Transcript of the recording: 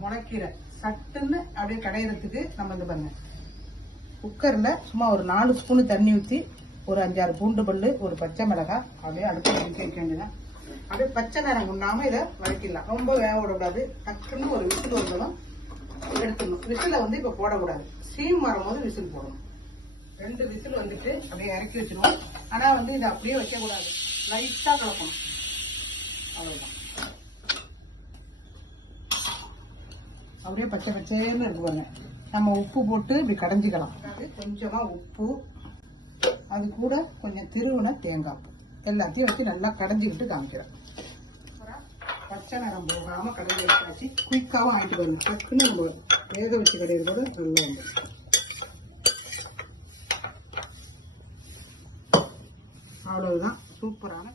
முளைக்கீரை சட்டுன்னு அப்படியே கடையிறதுக்கு நம்ம இந்த பாருங்க குக்கர்ல சும்மா ஒரு 4 ஸ்பூனு தண்ணி ஊற்றி ஒரு 5-6 பூண்டு பல்லு ஒரு பச்சை மிளகாய் அப்படியே அடுப்பு வைக்க வேண்டியதான். அப்படியே பச்சை நேரம் உண்ணாம இதை வதக்கிடலாம். ரொம்ப வேக விடக்கூடாது. டக்குன்னு ஒரு விசில் வந்ததும் எடுத்துடணும். விசில வந்து இப்ப போடக்கூடாது. ஸ்டீம் வரும்போது விசில் போடணும். 2 விசில் வந்துட்டு அப்படியே இறக்கி வச்சிருவோம். ஆனா வந்து இதை அப்படியே வைக்கக்கூடாது. லைட்டா கலக்கணும். அவ்வளவுதான். அப்படியே பச்சை பச்சைன்னு இருக்குவாங்க. நம்ம உப்பு போட்டு இப்படி கடைஞ்சிக்கலாம். கொஞ்சமா உப்பு, அது கூட கொஞ்சம் திருவுன தேங்காய் எல்லாத்தையும் வச்சு நல்லா கடைஞ்சிக்கிட்டு காமிக்கிறேன். பச்சை நிறம் போகாம கடைஞ்சி வச்சாச்சு. குயிக்காவும் ஆயிட்டு வரணும். டக்குன்னு நம்ம வேக வச்சு கடையிறது கூட நல்லா உண்டு. அவ்வளவுதான். சூப்பரான